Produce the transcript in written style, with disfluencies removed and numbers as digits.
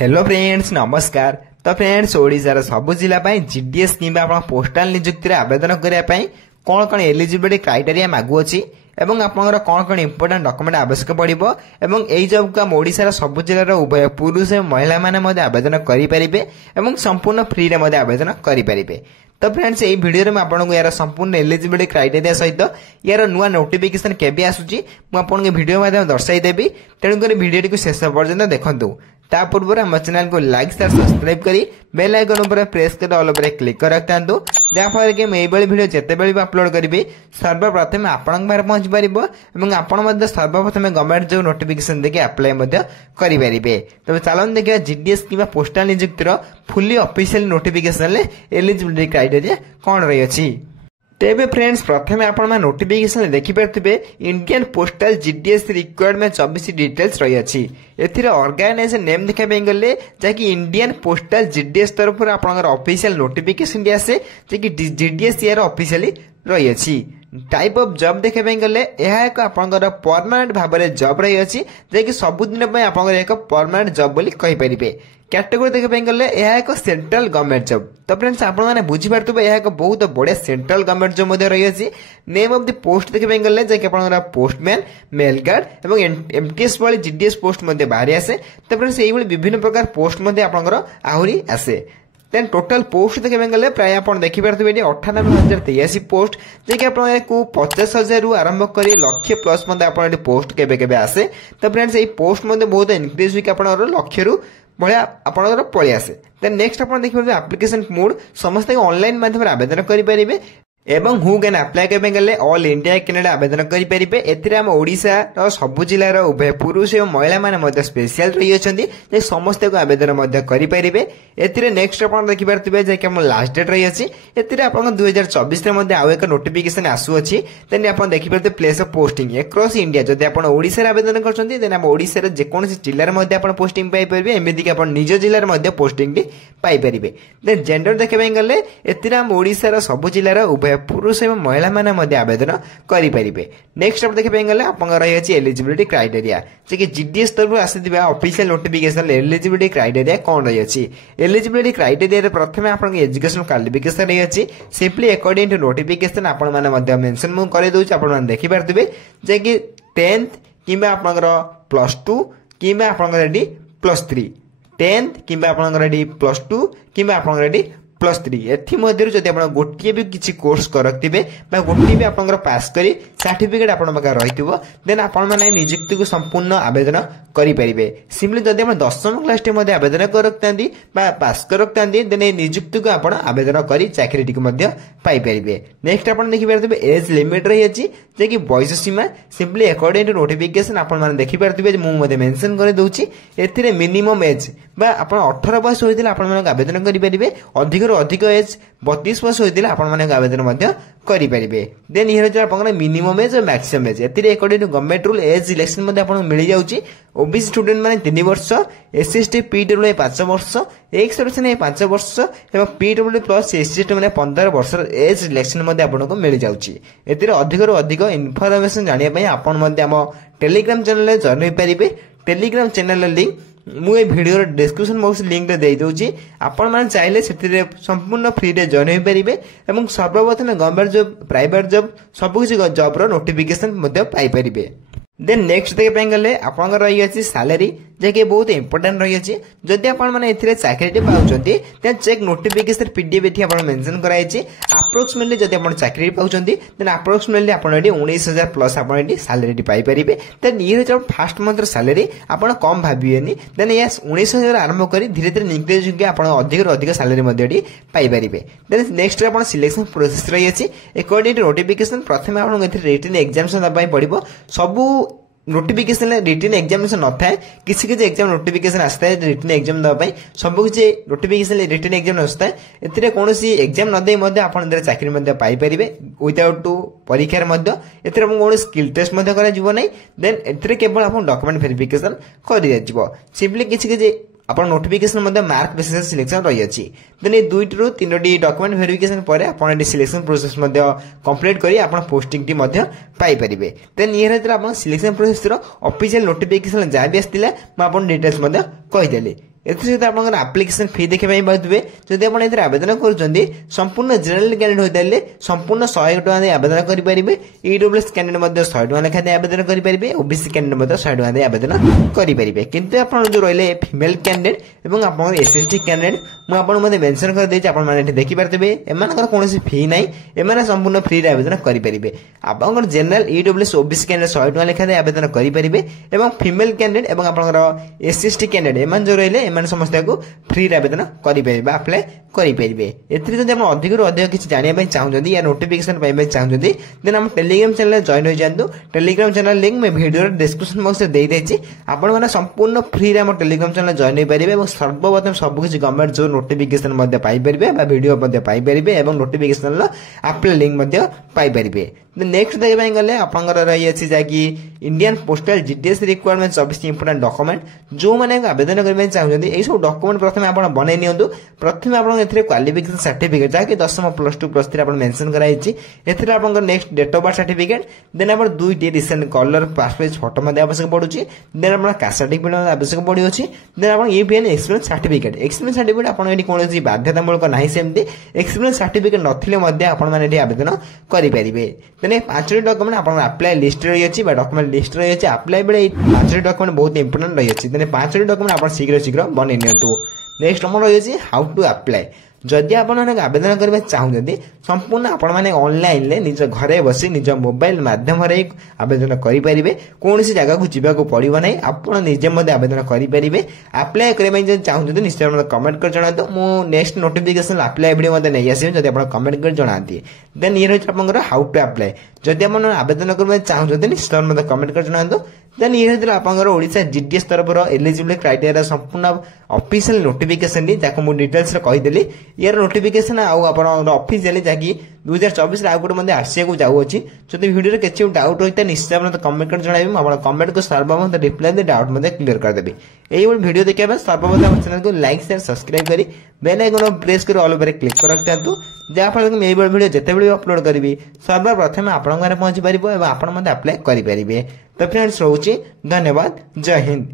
Hello friends नमस्कार। तो friends ओडिशार सब जिला जीडीएस किंबा आप पोस्टाल नियुक्ति आवेदन करने कौन कौन एलिजिबिलिटी क्राइटेरिया मागुअछि एवं आपंकर कौन कौन इंपोर्टेंट डॉक्यूमेंट आवश्यक पड़िबो एवं एई जॉब को ओडिशार सब जिलार उभय पुरुष एवं महिला माने आवेदन करें एवं संपूर्ण फ्री रे आवेदन करें। तो फ्रेंड्स यही वीडियो में आपको यार संपूर्ण एलिजिबिलिटी क्राइटेरिया सहित यार नुआ नोटिफिकेशन केबे आसुची मुझे वीडियो माध्यम दर्शाईदेवी। तेणुकर वीडियो टी शेष पर्यटन देखूँ। ता पूर्व आम चैनल को लाइक शेयर सब्सक्राइब करी बेल आइकन पर प्रेस कर ऑल पर क्लिक कर रखता जहाँफल कि मैं वीडियो जिते भी अपलोड करी सर्वप्रथम आपण पहुंच पार और आपण सर्वप्रथम गवर्नमेंट जो नोटिफिकेशन देखिए अप्लाई करेंगे। तब चलन देखिए जीडीएस कि पोस्टाल नियुक्तिर fully official notification eligibility criteria कौन रही। तेबे फ्रेंड्स प्रथम आपण नोटिफिकेशन देखिपे Indian postal GDS requirement 24 details रही अछि। एथिरे ऑर्गेनाइजेशन नेम देखा गले जहाँकि इंडियन पोस्टाल जीडीएस तरफ ऑफिशियल नोटिफिकेशन आसे जैकि जीडीएस यार ऑफिशियली रही अछि। टाइप ऑफ जॉब देखा गले यह एक आपंकर परमानेंट भाव में जॉब रही अछि जैकि सबुदिन आपंकर एक परमानेंट जॉब बोली कहि परिबे। कैटेगोरी देखा गले यह एक सेंट्रल गवर्नमेंट जॉब। तो फ्रेंड्स आप बुझीपारे यह एक बहुत बढ़िया सेंट्रल गवर्नमेंट जॉब रही है। नेम ऑफ द पोस्ट देखा गले जैसे पोस्टमैन मेल गार्ड और एमटीएस वाली जीडीएस पोस्ट बाहरी आसे। तो फ्रेंड्स यही विभिन्न प्रकार पोस्ट आपंकर आहरी आसे। देन टोटल पोस्ट देखा गले प्राय आप देखिपारे 98,083 पोस्ट जैकि आपको 50,000 रु आरंभ कर लक्ष्य प्लस आप पोस्ट केबे आसे। तो फ्रेंड्स ये पोस्ट बहुत इनक्रीज होकर लक्ष्य रु भाया आपंकर पलि आसे। देन नेक्स्ट आप देखिए एप्लिकेशन मोड समस्त ऑनलाइन माध्यम आवेदन करें एवं हु कैन अप्लाई करने गले ऑल इंडिया कैनेडा आवेदन करेंगे। एथिरे हम ओडिशा सब जिलार उभय पुरुष और महिला माने स्पेशल रही अच्छा समस्त को आवेदन करेंगे। एथिरे नेक्स्ट आप देखिपारे जैसे हम लास्ट डेट रही है एथिरे आप 2024 आउ एक नोटिफिकेशन आसुअछि। देन आप देखिपारे place of posting across India जदि आप ओडिशा आवेदन करछन्ती देन हम ओडिशा रे जेकोसी जिल्लार मध्ये आप पोस्टिंग पाई परिबे एमिति कि आप निज जिल्लार मध्ये पोस्टिंग पाई परिबे। देन जेंडर देखा गले एथिरे हम ओडिशा रे सब जिल्लार उभय पुरुष एवं महिला माने आवेदन करेंगे। नेक्स्ट आप देखिए गले आप रही है एलिजिबिलिटी क्राइटेरिया जे जीडीएस तरफ आसिथिबा ऑफिशियल नोटिफिकेशन एलिजिबिलिटी क्राइटेरिया कौन रही है। एलिजिबिलिटी क्राइटेरिया प्रथम आप एजुकेशन क्वालिफिकेशन रही है सिंपली अकॉर्डिंग टू नोटिफिकेशन आपण माने मेंशन मु करे दउछि। आपण माने देखि पारथिबे जे कि 10th किबा आपनकर +2 किबा आपनकर +3 10th किबा आपनकर +2 किबा आपनकर +3 एमध्य जब आप गोटे भी किसी कोर्स करते गोटे भी आप पास कर सर्टिफिकेट आप रही देन आप निजुक्ति को संपूर्ण आवेदन करेंगे। सिंपली जब आप 10वीं क्लास आवेदन करता पास करता देन निजुक्ति को आप आवेदन कर चाकरी पाइपर। नेक्स्ट आप देखिपारे एज लिमिट रही है कि बयस सीमा सिंपली अकॉर्डिंग टू नोटिफिकेशन आप देखिपारे मुझे मेंशन कर दूसरी एथिरे मिनिमम एज आप 18 बयस होता आप आवेदन करेंगे। अधिक एज 32 वर्ष होता आप आवेदन करेंगे। देन ये जो आप मिनिमम एज और maximum age according to government rule age selection मिल जाऊँगी। ओबीसी स्टूडेंट मैंने 3 वर्ष एससी पीडब्ल्यू 5 वर्ष एक्स सर्विस 5 वर्ष और पीडब्ल्यू प्लस एससी मैंने 15 वर्ष एज सिलेक्शन आपको मिल जाऊँगी। अधिक इनफॉरमेशन जानापी आम टेलीग्राम चैनल जॉइन हो पारे। टेलीग्राम चैनल लिंक मुझे वीडियो डिस्क्रिप्शन बॉक्स लिंक दे दूसरी आपण मैंने चाहिए से संपूर्ण फ्री रे जॉइन हो पारे और सर्वप्रथम गवर्नमेंट जॉब प्राइवेट जॉब सबकिछ जॉब नोटिफिकेशन पाइपर। देन नेक्स्ट देखा गले आप रही है सैलरी जैसे बहुत इंपोर्टेंट रही है। जदि आपने चाकरी पाँच चेक नोटिफिकेशन पीडीएफ ये मेंशन कराई अप्रोक्सीमेटली जब आप चाकरी पाँच देन अप्रोक्सीमेटली आप 19,000 प्लस आप सैलरी पाइपर। देन ये जो फास्ट मंथ सैलरी आप कम भावे देन यह 19,000 आरंभ कर धीरे धीरे इंक्रीज होकर अधिक सैलरी पाइपर। देन नेक्स्ट आप सिलेक्शन प्रोसेस रही है अकॉर्डिंग टू नोटिफिकेशन प्रथम आप रिटन एग्जामिनेशन पड़ो सबू नोटिफिकेशन रिटन एग्जामिनेशन न थाए किसी किसी एग्जाम नोटिफिकेशन आसता है रिटन एग्जाम देवाई सबकि नोटिफिकेशन रिटन एग्जाम आसता है ए कौन एग्जाम नदे आप चाकरी पाइपर विदाउट परीक्षार कौन स्किल टेस्ट कर देन ए केवल आप डॉक्यूमेंट वेरिफिकेशन कर सिंपली किसी आप नोटिफिकेशन मार्क बेसिस सिलेक्शन रही है। देन ये 2 ରୁ 3ଟି डॉक्यूमेंट वेरिफिकेशन पर आप सिलेक्शन प्रोसेस कंप्लीट कर आप पोस्टिंग टी पाइपर। देन ये आप सिलेक्शन प्रोसेस ऑफिशियल नोटिफिकेशन जहाँ भी आसाला मुझे डिटेल्स कहीदेली। एसत आप आप्लिकेसन फी देखा पाए जब आप आवेदन कर संपूर्ण जनरल कैंडिडेट होते संपूर्ण 100 टका आवेदन करेंगे ईडब्ल्यूएस कैंडिडेट 100 टका लेखा आवेदन करेंगे ओबीसी कैंडिडेट 100 टका आवेदन करेंगे किंतु आप जो रही फिमेल कैंडिडेट और आप एसएसटी कैंडिडेट मुझे मेंशन कर देती आपने देखिपारे एम कौन फी ना एम संपूर्ण फ्री आवेदन करेंगे आप जनरल ईडब्ल्यूएस ओबीसी कैंडिडेट 100 टका लेखा आवेदन करेंगे और फिमेल कैंडिडेट और आप एसएसटी कैंडिडेट एम जो रही एम समस्त को फ्री आवेदन करेंगे अप्लाई करेंगे एथि आप अधिक अधिक किसी जानापी चाहते या नोटिफिकेशन पाइबा चाहते देन आम टेलीग्राम चैनल जॉइन हो जातु टेलीग्राम चैनल लिंक मैं वीडियो डिस्क्रिप्शन बॉक्स में देदेछि आपण मैंने संपूर्ण फ्री आम टेलीग्राम चैनल जॉइन हो पारे और सर्वप्रथम सबकि गवर्नमेंट जो नोटिफिकेशन पाइपर वीडियो पाइपर और notification apply link Piper next देखा गले आपंकर रही जहाँकि Indian postal GDS requirement 24 important document जो मैंने आवेदन करने चाहते यही सब डॉक्यूमेंट प्रथम आप बनई नियंतु प्रथम आप क्वालिफिकेशन सर्टिफिकेट जहाँकि 10th +2 +3 आप मेंशन कराई आप next date of birth certificate then आप 2टी रिसेंट कलर पासपोर्ट फोटो आवश्यक पड़ुछि देन आप कास्ट सर्टिफिकेट आवश्यक पड़ो देन आप ईपीएन एक्सपीरियंस सर्टिफिकेट आप कौन बाध्यतामूलक ना सेमती एक्सपीरियंस सर्टिफिकेट नथिले आवेदन करेंगे देन 5टी डॉक्यूमेंट आप अप्लाई लिस्ट रही है डॉक्यूमेंट लिस्ट रही है अप्लाई बेले 5टी डॉक्यूमेंट बहुत इंपोर्टेंट रही है देन 5टी डॉक्यूमेंट आप शीघ्र बनई नियंतु नेक्स्ट नंबर रही है हाउ टू अप्लाई जदि आप आवेदन करने चाहते संपूर्ण आपण मैंने ऑनलाइन ले निज घरे बसी निज मोबाइल माध्यम आवेदन करेंगे कौन सी जगह को जीवाक पड़ो ना आप निजे आवेदन करेंगे अप्लाई करने चाहते निश्चय कमेंट कर जनातु मु नेक्स्ट नोटिफिकेशन अप्लाई वीडियो नहीं आसो जब आप कमेंट कर जनाती देन ये रही है हाउ टू अप्लाई जदि आप आवेदन करने चाहते निश्चय कमेंट कर जनातु देन ये ओडिशा जीडीएस तरफ एलिजिबिलिटी क्राइटेरिया संपूर्ण ऑफिशियल नोटिफिकेशन जहाँ मुझे डिटेल्स कहीदेली यार नोटिफिकेशन ऑफिशियली जहाँकि 2024 आउ गोटे आसिया जाऊँगी जब वीडियो किसी डाउट होता है निश्चय कमेंट कर जन आप कमेंट को सर्वप्रथम रिप्लाई दे डाउट क्लियर करदेवी यही वीडियो देखा सर्वप्रथम चैनल को लाइक शेयर सब्सक्राइब करी बेल आइकन प्रेस कर ऑल पर क्लिक कर रखि था जहाँफल कि यही वीडियो जिते अपलोड करी सर्वप्रथम आपण पहुंची पार और आप अप्लाई करेंगे तो फ्रेंड्स रोचे धन्यवाद जय हिंद।